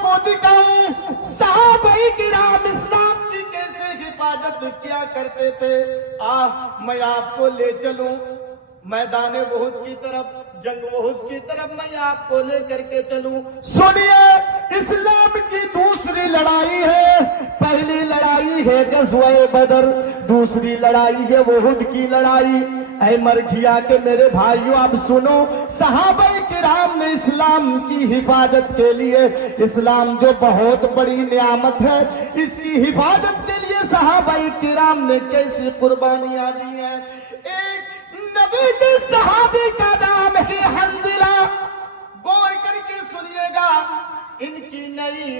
آپ کو دکھاؤں صحابہ کرام اسلام کی کیسے حفاظت کیا کرتے تھے. میں آپ کو لے چلوں میدان احد کی طرف, جنگ احد کی طرف میں آپ کو لے کر کے چلوں. سنیے, اسلام کی دوسری لڑائی ہے. پہلی لڑائی ہے غزوہ بدر, دوسری لڑائی ہے احد کی لڑائی. اے مرگھیا کے میرے بھائیوں آپ سنو, صحابہ کرام نے اسلام کی حفاظت کے لیے, اسلام جو بہت بڑی نعمت ہے, اس کی حفاظت کے لیے صحابہ کرام نے کیسی قربانیاں دی ہیں. ایک نبی کے صحابی کا نام ہے حنظلہ. غور کر کے سنیے گا, ان کی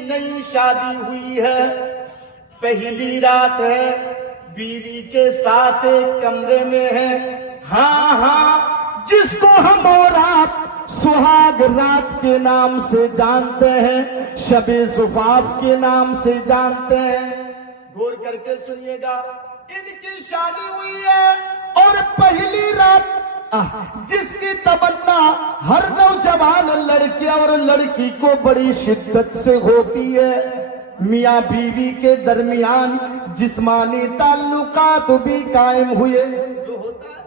نئی شادی ہوئی ہے, پہلی رات ہے, بیوی کے ساتھ ایک کمرے میں ہے. ہاں, جس کو ہم اور آپ سہاگ رات کے نام سے جانتے ہیں, شب زفاف کے نام سے جانتے ہیں. غور کر کے سنیے گا, ان کی شادی ہوئی ہے اور پہلی رات جس کی تمنا ہر نوجوان لڑکے اور لڑکی کو بڑی شدت سے ہوتی ہے, میاں بیوی کے درمیان جسمانی تعلقات بھی قائم ہوئے. جو ہوتا ہے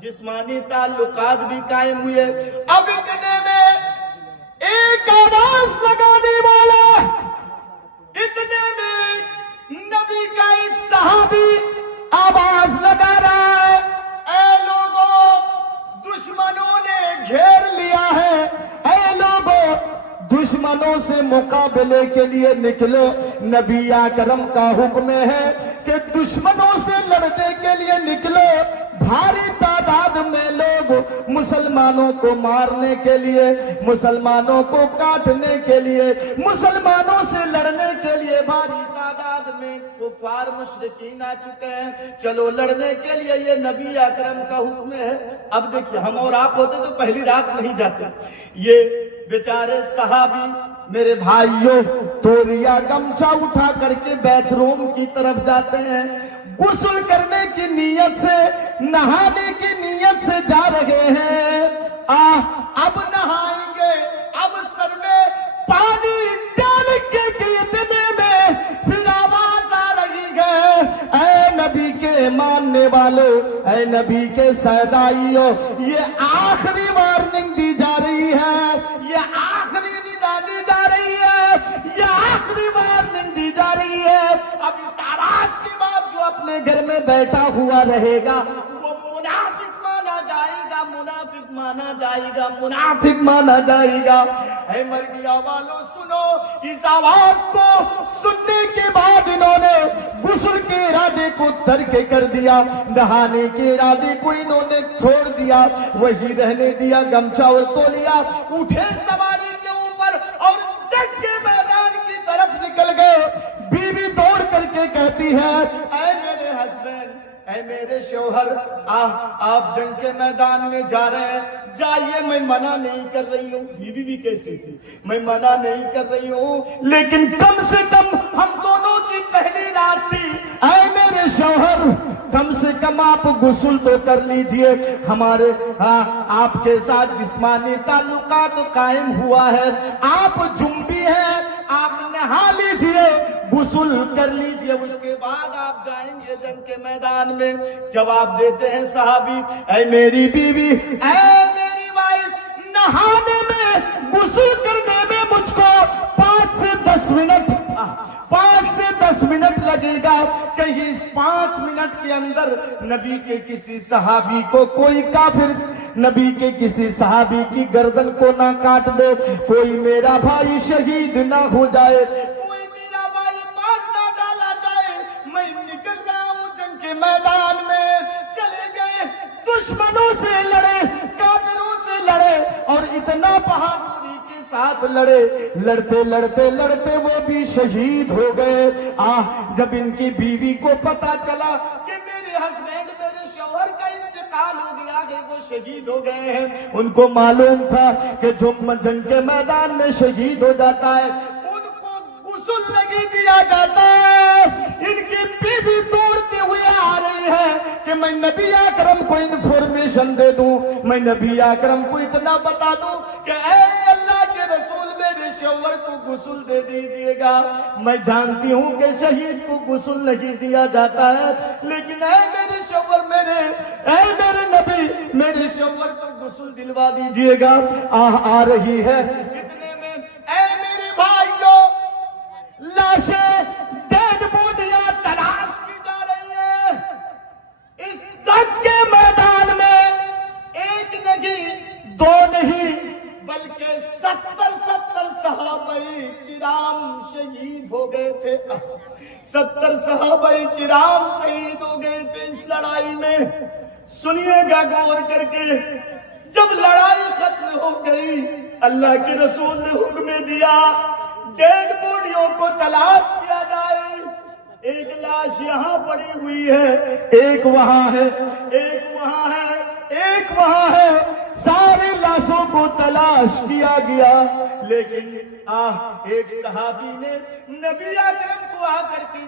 جسمانی تعلقات بھی قائم ہوئے. اب اتنے میں ایک آواز لگانے والا, اتنے میں نبی کا ایک صحابی آواز لگا رہا ہے, اے لوگوں دشمنوں نے گھیر لیا ہے, اے لوگوں دشمنوں سے مقابلے کے لیے نکلو. نبی اکرم کا حکم ہے کہ دشمنوں سے لڑنے کے لیے نکلو. بھاری تعداد میں لوگ مسلمانوں کو مارنے کے لیے, مسلمانوں کو کاٹنے کے لیے, مسلمانوں سے لڑنے کے لیے بھاری تعداد میں کفار مشرکین آ چکے ہیں. چلو لڑنے کے لیے, یہ نبی اکرم کا حکم ہے. اب دیکھیے, ہم اور آپ ہوتے تو پہلی رات نہیں جاتے. یہ بیچارے صحابی میرے بھائیوں تولیا گمچھا اٹھا کر کے بیت روم کی طرف جاتے ہیں. غسل کرنے کی نیت سے, نہانے کی نیت سے جا رہے ہیں. اب نہائیں گے, اب سر میں پانی ڈال کے اتنے میں پھر آواز آ رہی ہے, اے نبی کے ماننے والوں, اے نبی کے سیدائیوں, یہ آخری وارننگ دی جا رہی ہے, یہ آخری ندا دی جا رہی ہے, یہ آخری وارننگ دی جا رہی ہے. اب اس آواز کے بعد جو اپنے گھر میں بیٹھا ہوا رہے گا وہ منافق مانا جائے گا, منافق مانا جائے گا, منافق مانا جائے گا. اے مرگیا والوں سنو, اس آواز کو سننے کے بعد انہوں نے غسل کے ارادے کو ترک کر دیا, نہانے کے ارادے کو انہوں نے چھوڑ دیا, وہی رہنے دیا. گمچھا اور تولیا اٹھے سواری کے اوپر اور جنگ کے میدان کی طرف نکل گئے. بیوی دوڑ کر کے کہتی ہے, اے میرے ہسبینڈ, اے میرے شوہر, آپ جنگ کے میدان میں جا رہے ہیں, جائیے, میں منع نہیں کر رہی ہوں. بیوی بھی کیسی تھی, میں منع نہیں کر رہی ہوں, لیکن کم سے کم ہم دونوں کی پہلی رات تھی. اے میرے شوہر, کم سے کم آپ غسل تو کر لیجئے, ہمارے آپ کے ساتھ جسمانی تعلقات قائم ہوا ہے, آپ جنبی ہیں, آپ نہا لیجئے, غسل کر لیجئے, اس کے بعد آپ جائیں گے جنگ کے میدان میں. جواب دیتے ہیں صحابی, اے میری بیوی, اے میری وائف, نہانے میں, غسل کرنے میں مجھ کو 5 سے 10 منٹ لگے گا. کہیں اس 5 منٹ کے اندر نبی کے کسی صحابی کو کوئی کافر نبی کے کسی صحابی کی گردن کو نہ کاٹ دے, کوئی میرا بھائی شہید نہ ہو جائے, کوئی میرا بھائی مار نہ ڈالا جائے. میں نکل رہا ہوں جنگ کے میدان میں. چلے گئے, دشمنوں سے لڑے, کافروں سے لڑے, اور اتنا بہادری کے ساتھ لڑے. لڑتے لڑتے لڑتے وہ بھی شہید ہو گئے. جب ان کی بیوی کو پتا چلا کہ میرے ہسبینڈ, میرے شوہر کا انتقال ہو گیا ہے, وہ شہید ہو گئے ہیں, ان کو معلوم تھا کہ جو جنگ کے میدان میں شہید ہو جاتا ہے ان کو غسل نہیں دیا جاتا ہے. ان کی بیوی دوڑتے ہوئے آ رہی ہے کہ میں نبی اکرم کو انفارمیشن دے دوں, میں نبی اکرم کو اتنا بتا دوں کہ اے اللہ کے رسول, میرے شوہر کو غسل دے دیجیے گا۔ میں جانتی ہوں کہ شہید کو غسل نہیں دیا جاتا ہے، لیکن اے میرے شوہر، اے میرے نبی، میرے شوہر کو غسل دلوا دیجیے گا۔ آ رہی ہے، اتنے میں اے میرے بھائیوں لاشیں، ڈیڈ بوڈیاں تلاش کی جا رہی ہیں۔ اس جنگ کے میدان میں ایک نہیں، دو نہیں، بلکہ 70 صحابہ کرام شہید ہو گئے تھے۔ 70 صحابہ کرام شہید ہو گئے تھے اس لڑائی میں۔ سنیے گا غور کر کے، جب لڑائی ختم ہو گئی، اللہ کے رسول نے حکم دیا ڈیڈ بوڈیوں کو تلاش کیا جائے۔ ایک لاش یہاں پڑی ہوئی ہے، ایک وہاں ہے، ایک وہاں ہے، ایک وہاں ہے۔ ساری لاشوں کو تلاش کیا گیا، لیکن ایک صحابی نے نبی اکرم کو آ کر کے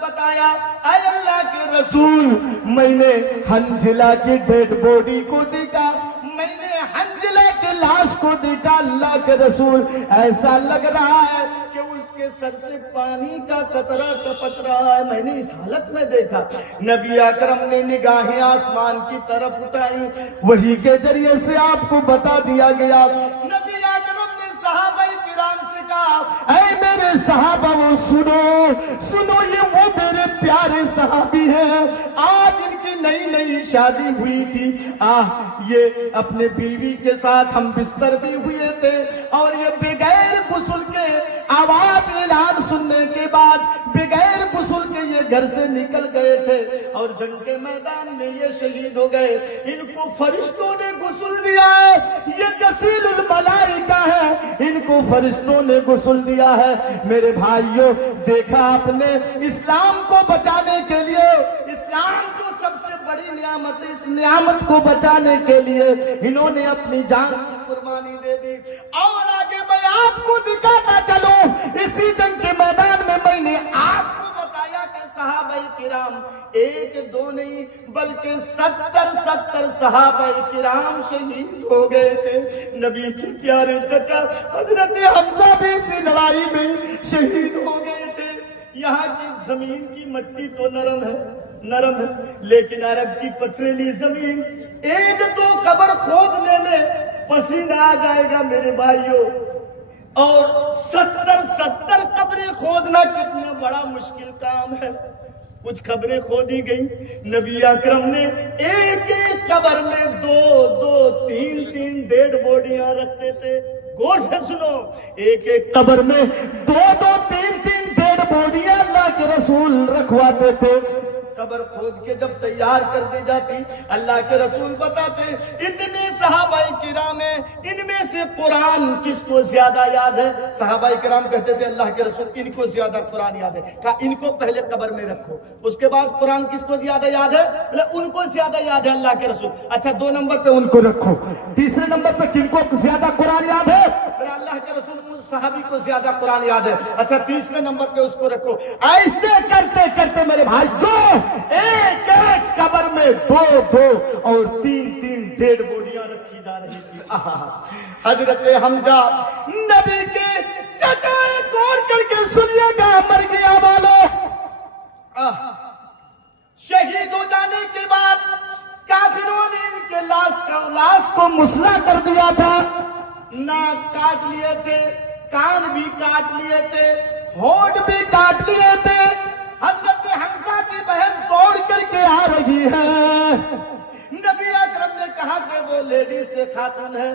بتایا، اے اللہ کے رسول، میں نے حنظلہ کی ڈیڈ بوڈی کو دیکھا، میں نے حنظلہ کی لاش کو دیکھا، اللہ کے رسول، ایسا لگ رہا ہے کہ اس کے سر سے پانی کا قطرہ ٹپک رہا ہے۔ میں نے اس حالت میں دیکھا۔ نبی اکرم نے نگاہیں آسمان کی طرف اٹھائی، وحی کے ذریعے سے آپ کو بتا دیا گیا۔ نبی اکرم نے صحابہ کرام سے کہا، اے میرے صحابہ، وہ سنو، یہ وہ میرے پیارے صحابی ہیں، آج ان کی نئی شادی ہوئی تھی، یہ اپنے بیوی کے ساتھ ہم بستر بھی ہوئے تھے، اور یہ بغیر غسل کے، آواز اعلان سننے کے بعد بغیر غسل کے یہ گھر سے نکل گئے تھے، اور جنگ کے میدان میں یہ شہید ہو گئے۔ ان کو فرشتوں نے غسل دیا ہے، یہ غسیل الملائکہ ہے، ان کو فرشتوں نے غسل دیا ہے۔ میرے بھائیوں، دیکھا آپ نے، اسلام کو بچانے کے لیے، اسلام جو سب سے بڑی نعمت ہے، اس نعمت کو بچانے کے لیے انہوں نے اپنی جان کی قربانی دے دی۔ اور آگے میں آپ کو دکھاتا چلوں، اسی جنگ کے میدان میں میں نے آپ کو بتایا کہ صحابہ کرام ایک دو نہیں، بلکہ 70 صحابہ کرام شہید ہو گئے تھے۔ نبی کے پیارے چچا حضرت حمزہ بھی اسی لڑائی میں شہید ہو گئے تھے۔ یہاں کی زمین کی مٹی تو نرم ہے، لیکن عرب کی پتھریلی زمین، ایک دو قبر کھودنے میں پسینہ آ جائے گا میرے بھائیوں، اور 70 قبریں کھودنا کتنا بڑا مشکل کام ہے۔ کچھ قبریں کھودی گئی، نبی اکرم نے ایک قبر میں دو تین ڈیڈ بوڈیاں رکھتے تھے۔ غور سے سنو، ایک قبر میں دو تین ڈیڈ بوڈیاں اللہ کے رسول رکھواتے تھے۔ قبر کھود کے جب تیار کر دی جاتی، اللہ کے رسول بتاتے، اتنے صحابہ کرام ہیں، ان میں سے قرآن کس کو زیادہ یاد ہے؟ صحابہ کرام کہتے تھے اللہ کے رسول ان کو زیادہ قرآن یاد ہے۔ کہا ان کو پہلے قبر میں رکھو، اس کے بعد قرآن کس کو زیادہ یاد ہے؟ ان کو زیادہ یاد ہے اللہ کے رسول۔ اچھا 2 نمبر پہ ان کو رکھو، تیسرے نمبر پہ کن کو زیادہ قرآن یاد ہے؟ اللہ کے رسول صحابی کو زیادہ قرآن یاد ہے۔ اچھا تیسرے نمبر پہ اس کو رکھو۔ ایسے کرتے کرتے میرے بھائی، ایک قبر میں دو اور تین ڈیڈ بوڈیاں رکھی جا رہی تھی۔ حضرت حمزہ نبی کے چچا، غور کر کے سنیے گا، مر گیا والو۔ شہید ہو جانے کے بعد کافروں نے ان کے لاش کو مسلح کر دیا تھا، ناک کاٹ لیے تھے، کان بھی کاٹ لیے تھے، ہونٹ بھی کاٹ لیے تھے۔ حضرت حمزہ کی بہن دوڑ کر کے آ رہی ہے، نبی اکرم نے کہا کہ وہ لیڈیز سے خاتون ہے۔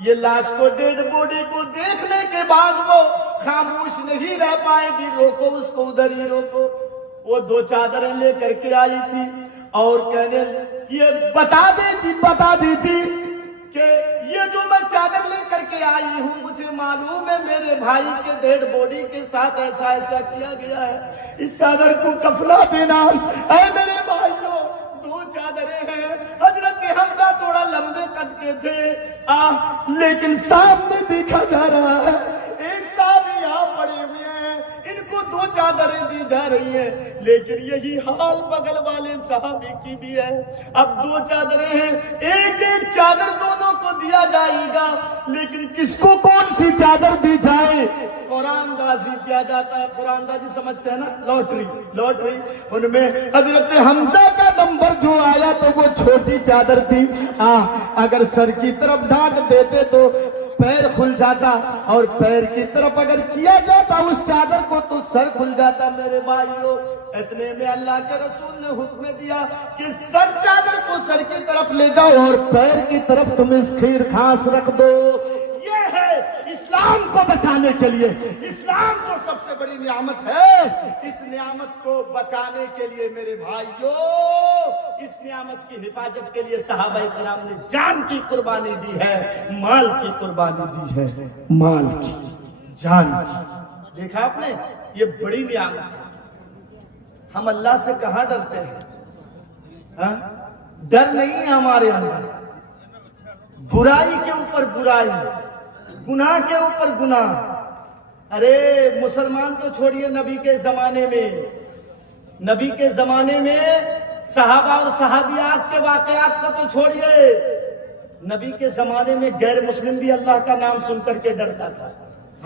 یہ لاش کو ڈیڈ بوڈی کو دیکھنے کے بعد وہ خاموش نہیں رہ پائے گی، روکو اس کو، ادھر ہی روکو۔ وہ 2 چادریں لے کر کے آئی تھی، اور کہنے یہ بتا دی تھی کہ یہ جو میں چادر لے کر کے آئی ہوں، مجھے معلوم ہے میرے بھائی کے ڈیڈ بوڈی کے ساتھ ایسا کیا گیا ہے، اس چادر کو کفنا دینا۔ اے میرے بھائیوں، 2 چادریں ہیں۔ حضرت حمزہ تھوڑا لمبے قد کے تھے، لیکن سامنے دیکھا جا رہا ہے ایک صحابی یہاں پڑے ہوئے ہیں، ان کو 2 چادریں دی جا رہی ہیں، لیکن یہی حال بغل والے صحابی کی بھی ہے۔ اب 2 چادریں ہیں، ایک ایک چادر دونوں کو دیا جائے گا، لیکن کس کو کون سی چادر دی جائے؟ قرآن دازی کیا جاتا ہے۔ قرآن دازی سمجھتے ہیں نا، لوٹری۔ ان میں حضرت حمزہ کا نمبر جو آیا تو وہ چھوٹی چادر تھی، اگر سر کی طرف ڈھانک دیتے تو پیر کھل جاتا، اور پیر کی طرف اگر کیا جاتا اس چادر کو تو سر کھل جاتا۔ میرے بھائیو، اتنے میں اللہ کے رسول نے حکم دیا کہ چادر کو سر کی طرف لے جاؤ اور پیر کی طرف تم اس خیر خاص رکھ دو۔ یہ ہے اسلام کو بچانے کے لیے، اسلام تو سب سے بڑی نعمت ہے، اس نعمت کو بچانے کے لیے میرے بھائیو، اس نعمت کی حفاظت کے لیے صحابہ کرام نے جان کی قربانی دی ہے، مال کی قربانی دی ہے، مال کی، جان کی۔ دیکھا آپ نے، یہ بڑی نعمت ہے۔ ہم اللہ سے کہاں ڈرتے ہیں؟ ڈر نہیں ہے ہمارے اندر، برائی کے اوپر برائی، گناہ کے اوپر گناہ۔ ارے مسلمان تو چھوڑیے، نبی کے زمانے میں صحابہ اور صحابیات کے واقعات کو تو چھوڑیے، نبی کے زمانے میں غیر مسلم بھی اللہ کا نام سن کر کے ڈرتا تھا۔